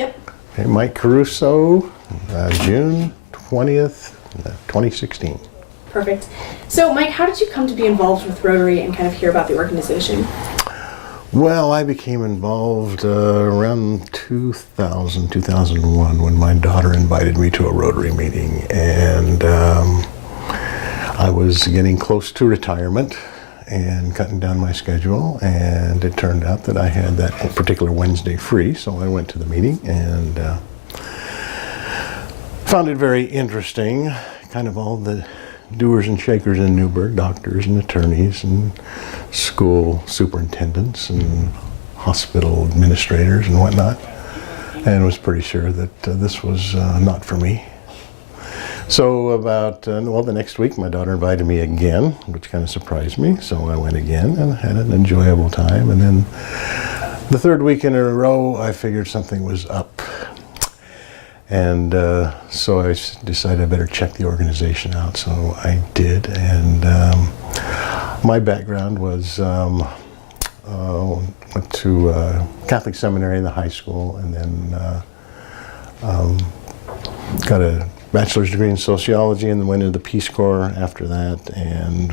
Yep. Okay, Mike Caruso, June 20th, 2016. Perfect. So, Mike, how did you come to be involved with Rotary and kind of hear about the organization? Well, I became involved around 2001 when my daughter invited me to a Rotary meeting, and I was getting close to retirement and cutting down my schedule, and it turned out that I had that particular Wednesday free, so I went to the meeting and found it very interesting, kind of all the doers and shakers in Newburgh, doctors and attorneys and school superintendents and hospital administrators and whatnot, and was pretty sure that this was not for me. So about, the next week my daughter invited me again, which kind of surprised me, so I went again and had an enjoyable time, and then the third week in a row I figured something was up. And so I decided I better check the organization out, so I did. And my background was, went to Catholic seminary in the high school, and then got a bachelor's degree in sociology, and then went into the Peace Corps after that, and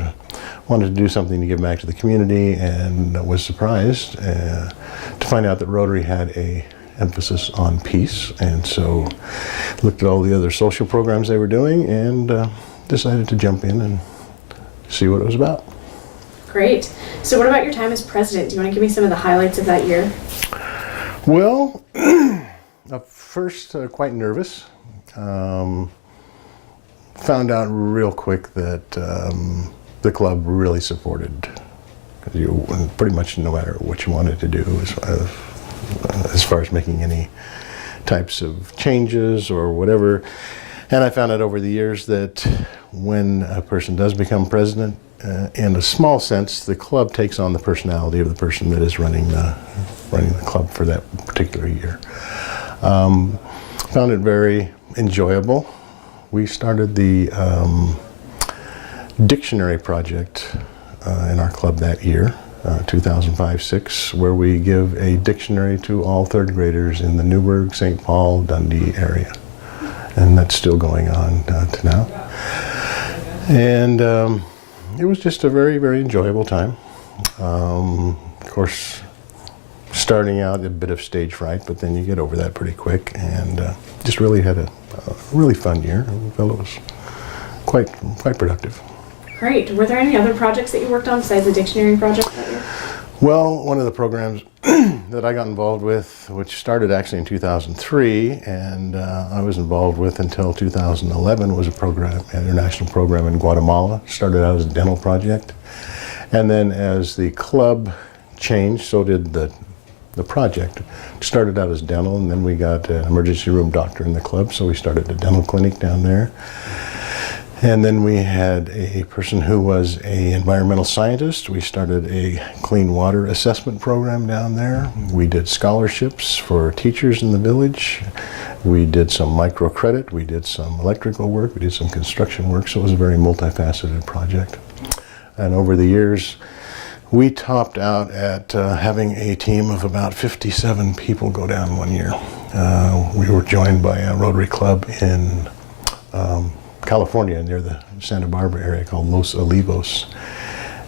wanted to do something to give back to the community, and was surprised to find out that Rotary had a emphasis on peace, and so looked at all the other social programs they were doing and decided to jump in and see what it was about. Great. So what about your time as president? Do you want to give me some of the highlights of that year? Well, at first quite nervous. Found out real quick that the club really supported, because you pretty much no matter what you wanted to do as far as making any types of changes or whatever. And I found out over the years that when a person does become president, in a small sense, the club takes on the personality of the person that is running the club for that particular year. Found it very enjoyable. We started the dictionary project in our club that year. 2005-06, where we give a dictionary to all third graders in the Newburgh, St. Paul, Dundee area. And that's still going on to now. And it was just a very, very enjoyable time. Of course, starting out a bit of stage fright, but then you get over that pretty quick, and just really had a really fun year. I felt it was quite productive. Great. Were there any other projects that you worked on besides the dictionary project that year? Well, one of the programs that I got involved with, which started actually in 2003, and I was involved with until 2011, was an international program in Guatemala. Started out as a dental project. And then as the club changed, so did the project. Started out as dental, and then we got an emergency room doctor in the club, so we started a dental clinic down there. And then we had a person who was an environmental scientist. We started a clean water assessment program down there. We did scholarships for teachers in the village. We did some microcredit. We did some electrical work. We did some construction work. So it was a very multifaceted project. And over the years, we topped out at having a team of about 57 people go down one year. We were joined by a Rotary Club in California, near the Santa Barbara area, called Los Olivos,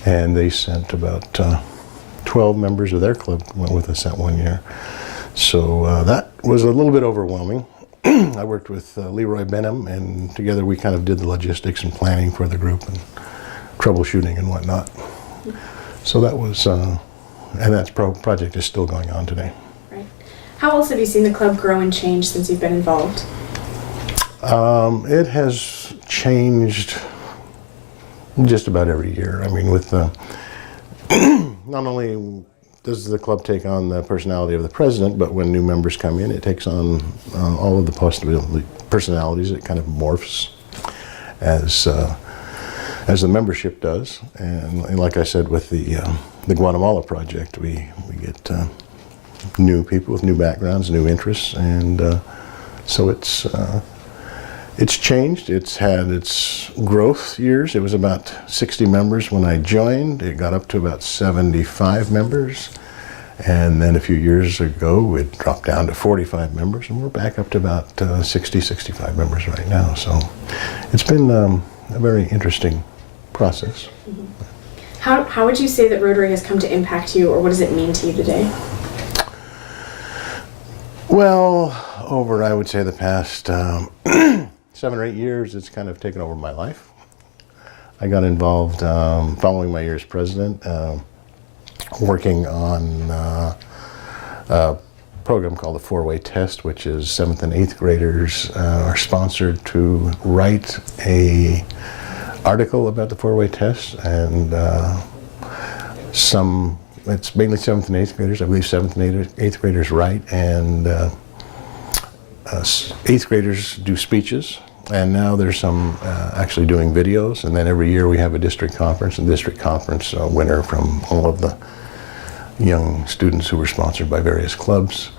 and they sent about 12 members of their club went with us that one year. So that was a little bit overwhelming. I worked with Leroy Benham, and together we kind of did the logistics and planning for the group and troubleshooting and whatnot. So that was, and that project is still going on today. Right. How else have you seen the club grow and change since you've been involved? It has changed just about every year. I mean, with not only does the club take on the personality of the president, but when new members come in, it takes on all of the personalities. It kind of morphs as the membership does. And like I said, with the Guatemala project, we get new people with new backgrounds, new interests, and so it's changed. It's had its growth years. It was about 60 members when I joined. It got up to about 75 members. And then a few years ago, it dropped down to 45 members, and we're back up to about 60, 65 members right now. So it's been a very interesting process. Mm-hmm. How would you say that Rotary has come to impact you, or what does it mean to you today? Well, over, I would say, the past 7 or 8 years, it's kind of taken over my life. I got involved following my year as president, working on a program called the 4-Way Test, which is 7th and 8th graders are sponsored to write a article about the 4-Way Test, and it's mainly 7th and 8th graders. I believe 7th and 8th graders write, and 8th graders do speeches. And now there's some actually doing videos, and then every year we have a district conference, and district conference winner from all of the young students who were sponsored by various clubs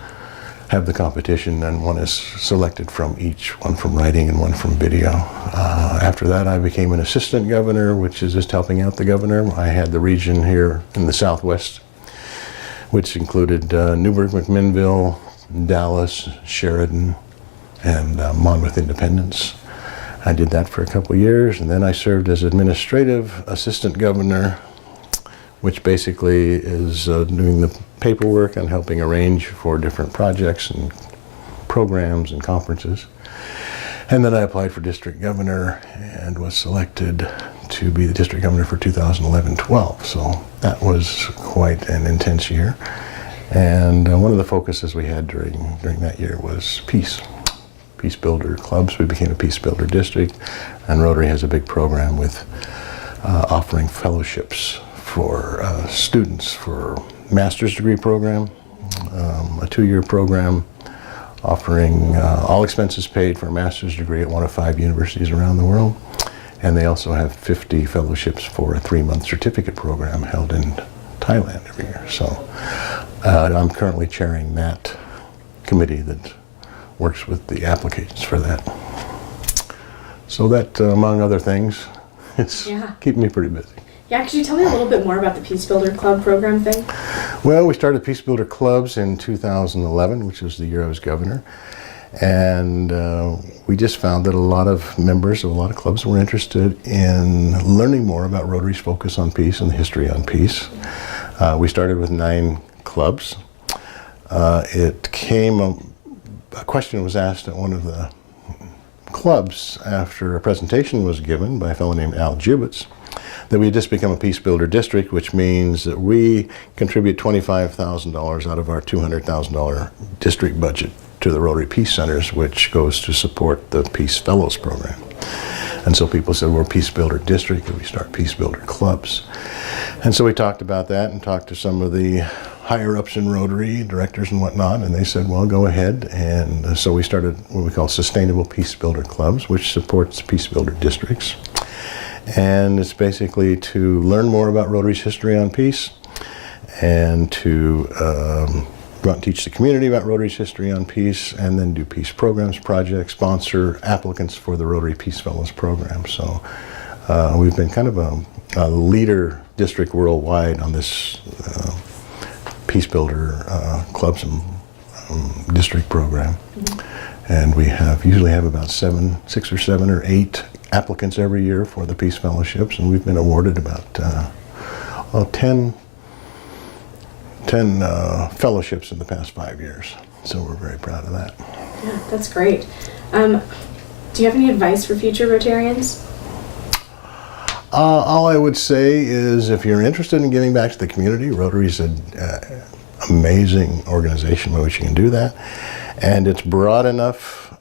have the competition, and one is selected from each, one from writing and one from video. After that, I became an assistant governor, which is just helping out the governor. I had the region here in the Southwest, which included Newburgh, McMinnville, Dallas, Sheridan, and Monmouth Independence. I did that for a couple of years, and then I served as administrative assistant governor, which basically is doing the paperwork and helping arrange for different projects and programs and conferences. And then I applied for district governor and was selected to be the district governor for 2011-12. So that was quite an intense year. And one of the focuses we had during that year was peace builder clubs. We became a peace builder district, and Rotary has a big program with offering fellowships for students for master's degree program, a 2-year program offering all expenses paid for a master's degree at one of 5 universities around the world. And they also have 50 fellowships for a 3-month certificate program held in Thailand every year. So I'm currently chairing that committee that works with the applications for that. So that, among other things, it's keeping me pretty busy. Yeah, could you tell me a little bit more about the Peace Builder Club program thing? Well, we started Peace Builder Clubs in 2011, which was the year I was governor. And we just found that a lot of members of a lot of clubs were interested in learning more about Rotary's focus on peace and the history on peace. We started with 9 clubs. A question was asked at one of the clubs after a presentation was given by a fellow named Al Jubitz, that we had just become a Peace Builder district, which means that we contribute $25,000 out of our $200,000 district budget to the Rotary Peace Centers, which goes to support the Peace Fellows program. And so people said, we're a Peace Builder district, and we start Peace Builder clubs. And so we talked about that and talked to some of the higher ups in Rotary, directors and whatnot, and they said, well, go ahead. And so we started what we call Sustainable Peace Builder Clubs, which supports Peace Builder districts. And it's basically to learn more about Rotary's history on peace and to teach the community about Rotary's history on peace, and then do peace programs, projects, sponsor applicants for the Rotary Peace Fellows program. So we've been kind of a leader district worldwide on this Peace Builder clubs and district program. Mm-hmm. And we usually have about 6 or 7 or 8 applicants every year for the Peace Fellowships, and we've been awarded about 10 fellowships in the past 5 years. So we're very proud of that. Yeah, that's great. Do you have any advice for future Rotarians? All I would say is, if you're interested in giving back to the community, Rotary is an amazing organization by which you can do that. And it's broad enough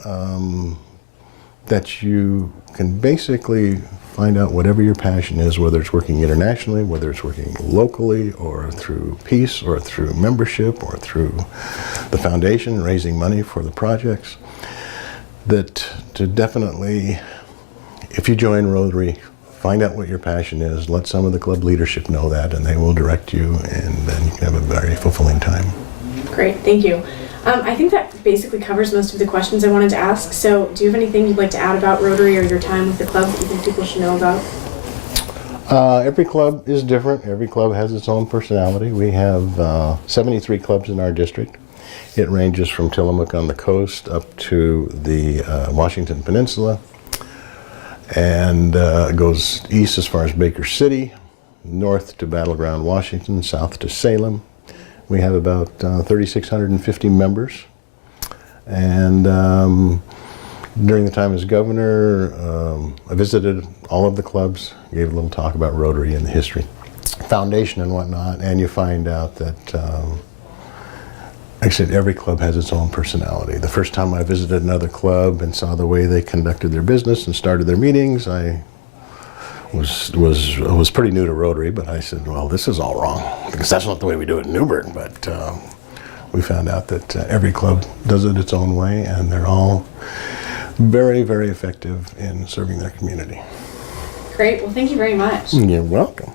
that you can basically find out whatever your passion is, whether it's working internationally, whether it's working locally, or through peace, or through membership, or through the foundation, raising money for the projects. That to definitely, if you join Rotary, find out what your passion is, let some of the club leadership know that, and they will direct you, and then you can have a very fulfilling time. Great, thank you. I think that basically covers most of the questions I wanted to ask. So do you have anything you'd like to add about Rotary or your time with the club that you think people should know about? Every club is different. Every club has its own personality. We have 73 clubs in our district. It ranges from Tillamook on the coast up to the Washington Peninsula, and goes east as far as Baker City, north to Battleground, Washington, south to Salem. We have about 3,650 members, and during the time as governor, I visited all of the clubs, gave a little talk about Rotary and the history, foundation and whatnot, and you find out that, like I said, every club has its own personality. The first time I visited another club and saw the way they conducted their business and started their meetings, I was pretty new to Rotary, but I said, well, this is all wrong, because that's not the way we do it in Newburgh. But we found out that every club does it its own way, and they're all very, very effective in serving their community. Great. Well, thank you very much. You're welcome.